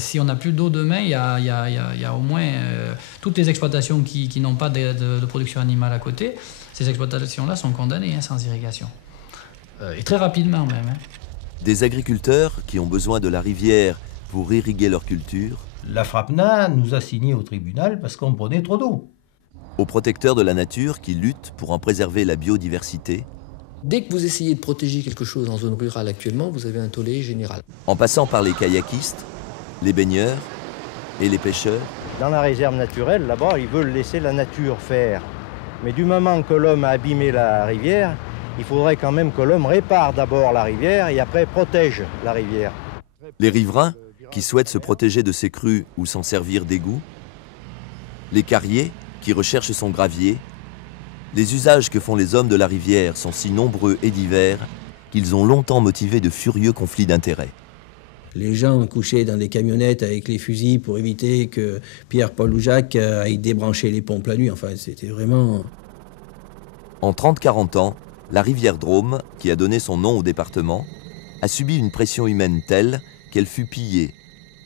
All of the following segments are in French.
si on n'a plus d'eau demain, il y a au moins toutes les exploitations qui n'ont pas de production animale à côté. Ces exploitations-là sont condamnées sans irrigation. Et très rapidement même. Des agriculteurs qui ont besoin de la rivière pour irriguer leur culture. La FRAPNA nous a signé au tribunal parce qu'on prenait trop d'eau. Aux protecteurs de la nature qui luttent pour en préserver la biodiversité. Dès que vous essayez de protéger quelque chose en zone rurale actuellement, vous avez un tollé général. En passant par les kayakistes, les baigneurs et les pêcheurs. Dans la réserve naturelle, là-bas, ils veulent laisser la nature faire. Mais du moment que l'homme a abîmé la rivière, il faudrait quand même que l'homme répare d'abord la rivière et après protège la rivière. Les riverains qui souhaitent se protéger de ces crues ou s'en servir d'égout. Les carriers qui recherchent son gravier. Les usages que font les hommes de la rivière sont si nombreux et divers qu'ils ont longtemps motivé de furieux conflits d'intérêts. Les gens couchaient dans des camionnettes avec les fusils pour éviter que Pierre, Paul ou Jacques aillent débrancher les pompes la nuit. Enfin, c'était vraiment... En 30-40 ans, la rivière Drôme, qui a donné son nom au département, a subi une pression humaine telle qu'elle fut pillée,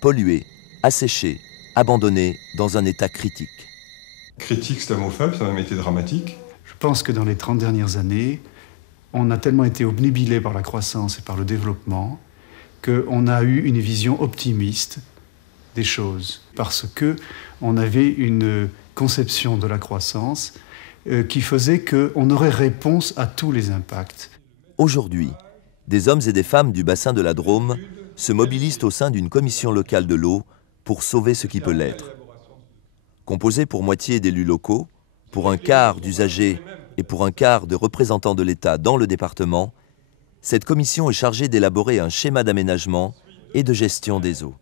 polluée, asséchée, abandonnée dans un état critique. Critique, c'est un mot faible, ça a même été dramatique. Je pense que dans les 30 dernières années, on a tellement été obnubilé par la croissance et par le développement qu'on a eu une vision optimiste des choses. Parce qu'on avait une conception de la croissance qui faisait qu'on aurait réponse à tous les impacts. Aujourd'hui, des hommes et des femmes du bassin de la Drôme se mobilisent au sein d'une commission locale de l'eau pour sauver ce qui peut l'être. Composée pour moitié d'élus locaux, pour un quart d'usagers et pour un quart de représentants de l'État dans le département, cette commission est chargée d'élaborer un schéma d'aménagement et de gestion des eaux.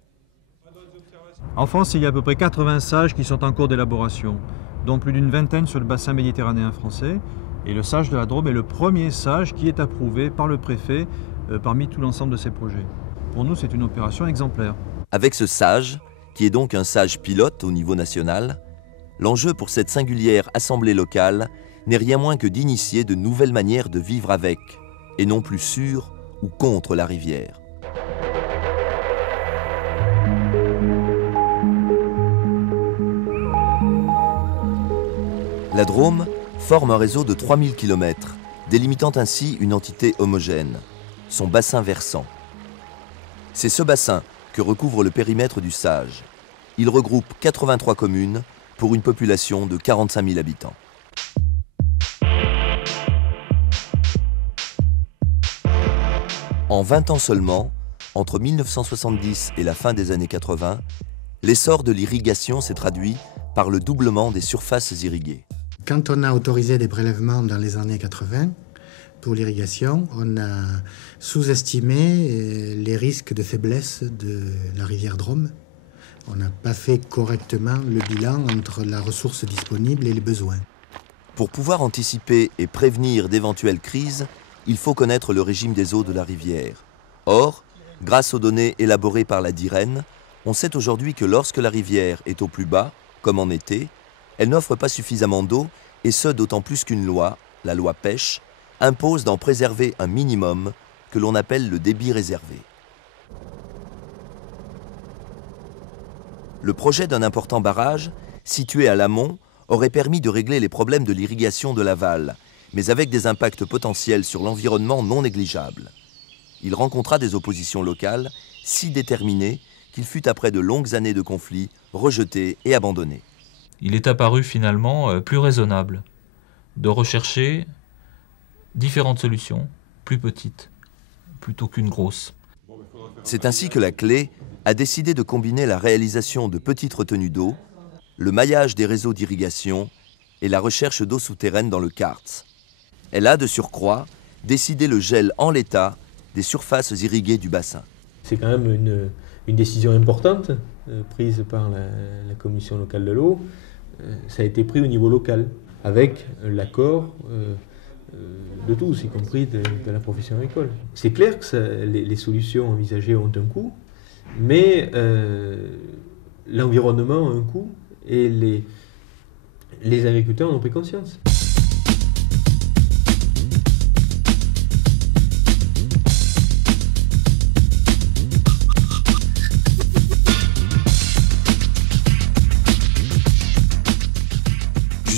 En France, il y a à peu près 80 SAGE qui sont en cours d'élaboration, dont plus d'une vingtaine sur le bassin méditerranéen français. Et le SAGE de la Drôme est le premier SAGE qui est approuvé par le préfet parmi tout l'ensemble de ces projets. Pour nous, c'est une opération exemplaire. Avec ce SAGE, qui est donc un SAGE pilote au niveau national, l'enjeu pour cette singulière assemblée locale n'est rien moins que d'initier de nouvelles manières de vivre avec, et non plus sur ou contre la rivière. La Drôme forme un réseau de 3000 km, délimitant ainsi une entité homogène, son bassin versant. C'est ce bassin que recouvre le périmètre du SAGE. Il regroupe 83 communes pour une population de 45 000 habitants. En 20 ans seulement, entre 1970 et la fin des années 80, l'essor de l'irrigation s'est traduit par le doublement des surfaces irriguées. Quand on a autorisé des prélèvements dans les années 80 pour l'irrigation, on a sous-estimé les risques de faiblesse de la rivière Drôme. On n'a pas fait correctement le bilan entre la ressource disponible et les besoins. Pour pouvoir anticiper et prévenir d'éventuelles crises, il faut connaître le régime des eaux de la rivière. Or, grâce aux données élaborées par la DIREN, on sait aujourd'hui que lorsque la rivière est au plus bas, comme en été, elle n'offre pas suffisamment d'eau, et ce d'autant plus qu'une loi, la loi pêche, impose d'en préserver un minimum que l'on appelle le débit réservé. Le projet d'un important barrage, situé à l'amont, aurait permis de régler les problèmes de l'irrigation de l'aval, mais avec des impacts potentiels sur l'environnement non négligeables. Il rencontra des oppositions locales si déterminées qu'il fut après de longues années de conflits rejeté et abandonné. Il est apparu finalement plus raisonnable de rechercher différentes solutions, plus petites, plutôt qu'une grosse. C'est ainsi que la Clé a décidé de combiner la réalisation de petites retenues d'eau, le maillage des réseaux d'irrigation et la recherche d'eau souterraine dans le Quartz. Elle a, de surcroît, décidé le gel en l'état des surfaces irriguées du bassin. C'est quand même une décision importante prise par la commission locale de l'eau. Ça a été pris au niveau local, avec l'accord de tous, y compris de la profession agricole. C'est clair que les solutions envisagées ont un coût, mais l'environnement a un coût et les agriculteurs en ont pris conscience.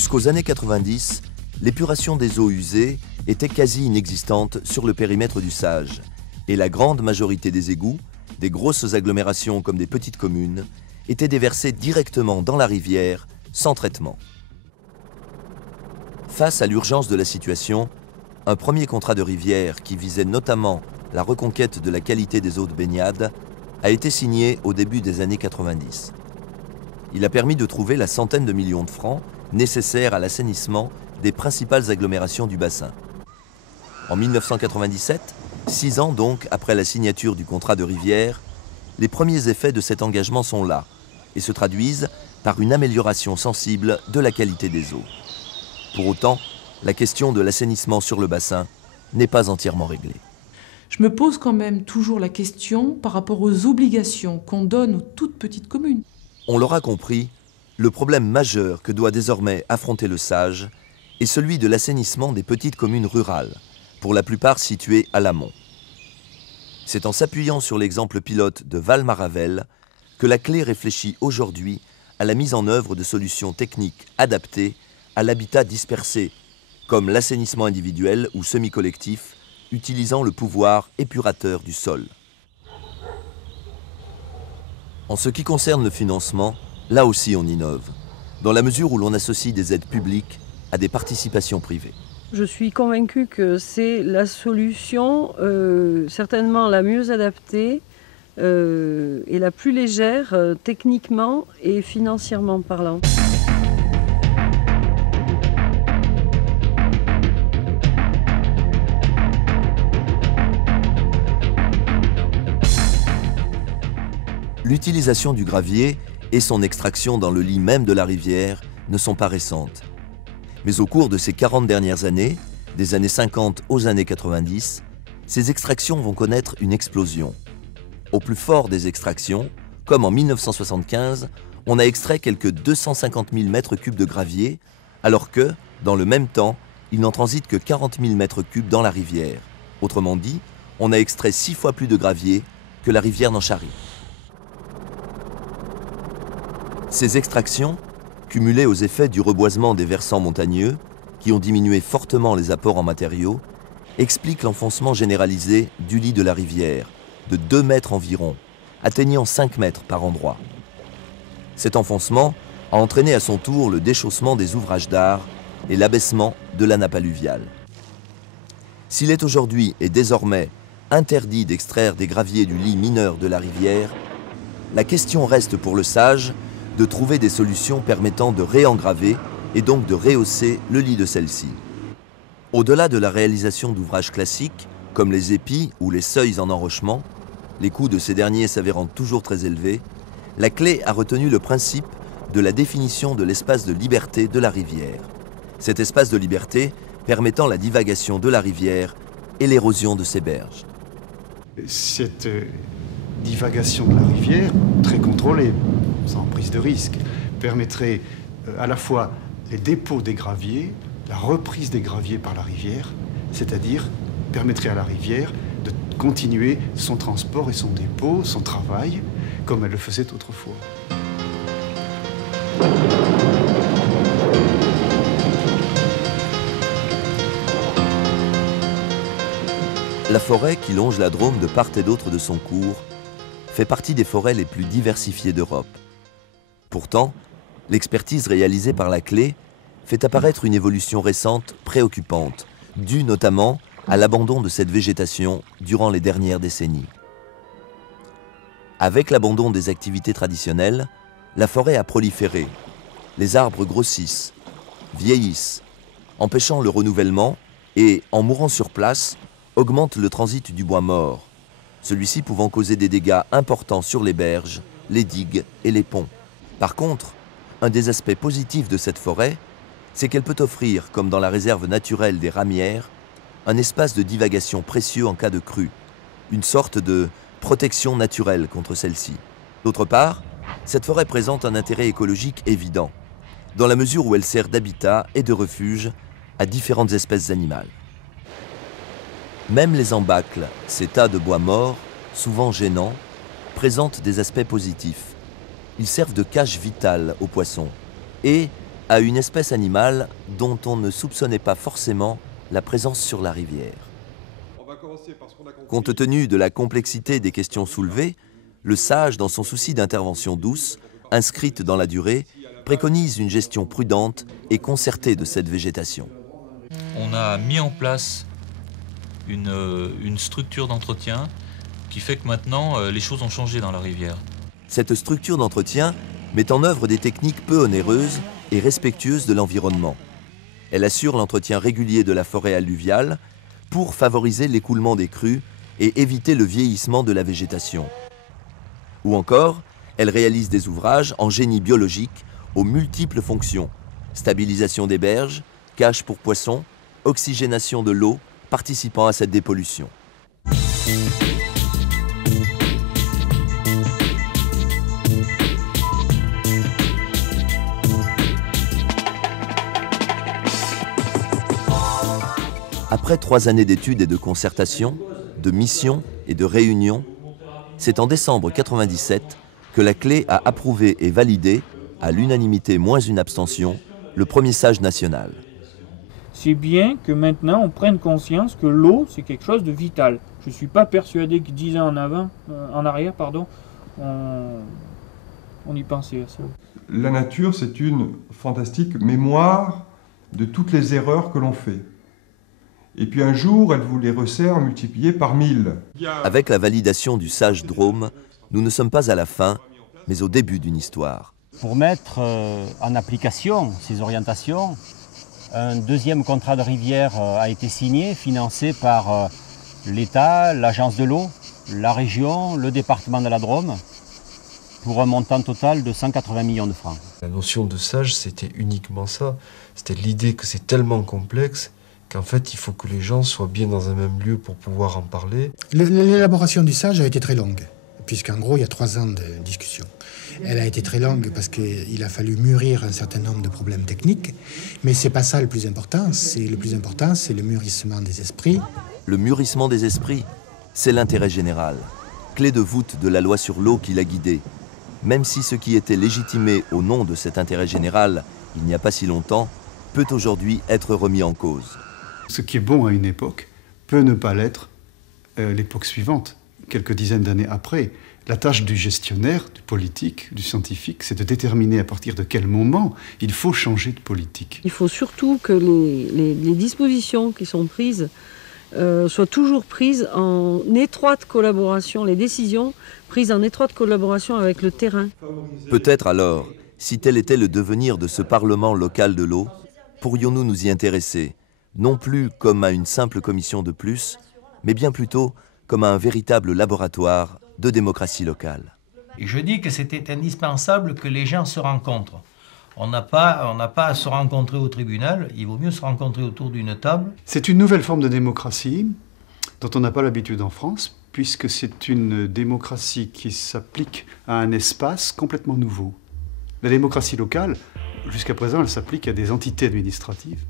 Jusqu'aux années 90, l'épuration des eaux usées était quasi inexistante sur le périmètre du Sage, et la grande majorité des égouts, des grosses agglomérations comme des petites communes, étaient déversés directement dans la rivière, sans traitement. Face à l'urgence de la situation, un premier contrat de rivière qui visait notamment la reconquête de la qualité des eaux de baignade a été signé au début des années 90. Il a permis de trouver la centaine de millions de francs nécessaires à l'assainissement des principales agglomérations du bassin. En 1997, 6 ans donc après la signature du contrat de rivière, les premiers effets de cet engagement sont là et se traduisent par une amélioration sensible de la qualité des eaux. Pour autant, la question de l'assainissement sur le bassin n'est pas entièrement réglée. Je me pose quand même toujours la question par rapport aux obligations qu'on donne aux toutes petites communes. On l'aura compris, le problème majeur que doit désormais affronter le Sage est celui de l'assainissement des petites communes rurales, pour la plupart situées à l'amont. C'est en s'appuyant sur l'exemple pilote de Val-Maravel que la clé réfléchit aujourd'hui à la mise en œuvre de solutions techniques adaptées à l'habitat dispersé, comme l'assainissement individuel ou semi-collectif, utilisant le pouvoir épurateur du sol. En ce qui concerne le financement, là aussi on innove, dans la mesure où l'on associe des aides publiques à des participations privées. Je suis convaincue que c'est la solution certainement la mieux adaptée et la plus légère techniquement et financièrement parlant. L'utilisation du gravier et son extraction dans le lit même de la rivière ne sont pas récentes. Mais au cours de ces 40 dernières années, des années 50 aux années 90, ces extractions vont connaître une explosion. Au plus fort des extractions, comme en 1975, on a extrait quelques 250 000 mètres cubes de gravier, alors que, dans le même temps, il n'en transite que 40 000 mètres cubes dans la rivière. Autrement dit, on a extrait 6 fois plus de gravier que la rivière n'en charrie. Ces extractions, cumulées aux effets du reboisement des versants montagneux, qui ont diminué fortement les apports en matériaux, expliquent l'enfoncement généralisé du lit de la rivière, de 2 mètres environ, atteignant 5 mètres par endroit. Cet enfoncement a entraîné à son tour le déchaussement des ouvrages d'art et l'abaissement de la nappe alluviale. S'il est aujourd'hui et désormais interdit d'extraire des graviers du lit mineur de la rivière, la question reste pour le Sage de trouver des solutions permettant de réengraver et donc de rehausser le lit de celle-ci. Au-delà de la réalisation d'ouvrages classiques, comme les épis ou les seuils en enrochement, les coûts de ces derniers s'avérant toujours très élevés, la clé a retenu le principe de la définition de l'espace de liberté de la rivière. Cet espace de liberté permettant la divagation de la rivière et l'érosion de ses berges. Cette divagation de la rivière, très contrôlée, sans prise de risque, permettrait à la fois les dépôts des graviers, la reprise des graviers par la rivière, c'est-à-dire permettrait à la rivière de continuer son transport et son dépôt, son travail, comme elle le faisait autrefois. La forêt qui longe la Drôme de part et d'autre de son cours fait partie des forêts les plus diversifiées d'Europe. Pourtant, l'expertise réalisée par la clé fait apparaître une évolution récente préoccupante, due notamment à l'abandon de cette végétation durant les dernières décennies. Avec l'abandon des activités traditionnelles, la forêt a proliféré. Les arbres grossissent, vieillissent, empêchant le renouvellement et, en mourant sur place, augmentent le transit du bois mort, celui-ci pouvant causer des dégâts importants sur les berges, les digues et les ponts. Par contre, un des aspects positifs de cette forêt, c'est qu'elle peut offrir, comme dans la réserve naturelle des Ramières, un espace de divagation précieux en cas de crue, une sorte de protection naturelle contre celle-ci. D'autre part, cette forêt présente un intérêt écologique évident, dans la mesure où elle sert d'habitat et de refuge à différentes espèces animales. Même les embâcles, ces tas de bois morts, souvent gênants, présentent des aspects positifs. Ils servent de cache vitale aux poissons et, à une espèce animale dont on ne soupçonnait pas forcément la présence sur la rivière. Compte tenu de la complexité des questions soulevées, le sage, dans son souci d'intervention douce, inscrite dans la durée, préconise une gestion prudente et concertée de cette végétation. On a mis en place une structure d'entretien qui fait que maintenant les choses ont changé dans la rivière. Cette structure d'entretien met en œuvre des techniques peu onéreuses et respectueuses de l'environnement. Elle assure l'entretien régulier de la forêt alluviale pour favoriser l'écoulement des crues et éviter le vieillissement de la végétation. Ou encore, elle réalise des ouvrages en génie biologique aux multiples fonctions: stabilisation des berges, cache pour poissons, oxygénation de l'eau participant à cette dépollution. Après 3 années d'études et de concertation, de missions et de réunions, c'est en décembre 1997 que la Clé a approuvé et validé, à l'unanimité moins une abstention, le premier sage national. C'est bien que maintenant on prenne conscience que l'eau c'est quelque chose de vital. Je ne suis pas persuadé que 10 ans en arrière, on y pensait à ça. La nature, c'est une fantastique mémoire de toutes les erreurs que l'on fait. Et puis un jour, elle vous les resserre multipliées par 1000. Avec la validation du sage Drôme, nous ne sommes pas à la fin, mais au début d'une histoire. Pour mettre en application ces orientations, un deuxième contrat de rivière a été signé, financé par l'État, l'Agence de l'eau, la région, le département de la Drôme, pour un montant total de 180 millions de francs. La notion de sage, c'était uniquement ça. C'était l'idée que c'est tellement complexe qu'en fait, il faut que les gens soient bien dans un même lieu pour pouvoir en parler. L'élaboration du sage a été très longue, puisqu'en gros, il y a 3 ans de discussion. Elle a été très longue parce qu'il a fallu mûrir un certain nombre de problèmes techniques, mais c'est pas ça le plus important. Le plus important, c'est le mûrissement des esprits. Le mûrissement des esprits, c'est l'intérêt général, clé de voûte de la loi sur l'eau qui l'a guidée. Même si ce qui était légitimé au nom de cet intérêt général, il n'y a pas si longtemps, peut aujourd'hui être remis en cause. Ce qui est bon à une époque peut ne pas l'être l'époque suivante, quelques dizaines d'années après. La tâche du gestionnaire, du politique, du scientifique, c'est de déterminer à partir de quel moment il faut changer de politique. Il faut surtout que les dispositions qui sont prises soient toujours prises en étroite collaboration, les décisions prises en étroite collaboration avec le terrain. Peut-être alors, si tel était le devenir de ce Parlement local de l'eau, pourrions-nous nous y intéresser, non plus comme à une simple commission de plus, mais bien plutôt comme à un véritable laboratoire de démocratie locale. Et je dis que c'était indispensable que les gens se rencontrent. On n'a pas à se rencontrer au tribunal, il vaut mieux se rencontrer autour d'une table. C'est une nouvelle forme de démocratie dont on n'a pas l'habitude en France, puisque c'est une démocratie qui s'applique à un espace complètement nouveau. La démocratie locale, jusqu'à présent, elle s'applique à des entités administratives,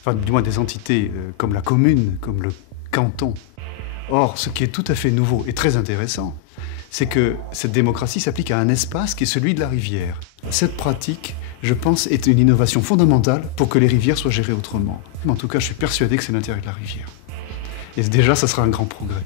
enfin du moins des entités comme la commune, comme le canton. Or, ce qui est tout à fait nouveau et très intéressant, c'est que cette démocratie s'applique à un espace qui est celui de la rivière. Cette pratique, je pense, est une innovation fondamentale pour que les rivières soient gérées autrement. Mais en tout cas, je suis persuadé que c'est l'intérêt de la rivière. Et déjà, ça sera un grand progrès.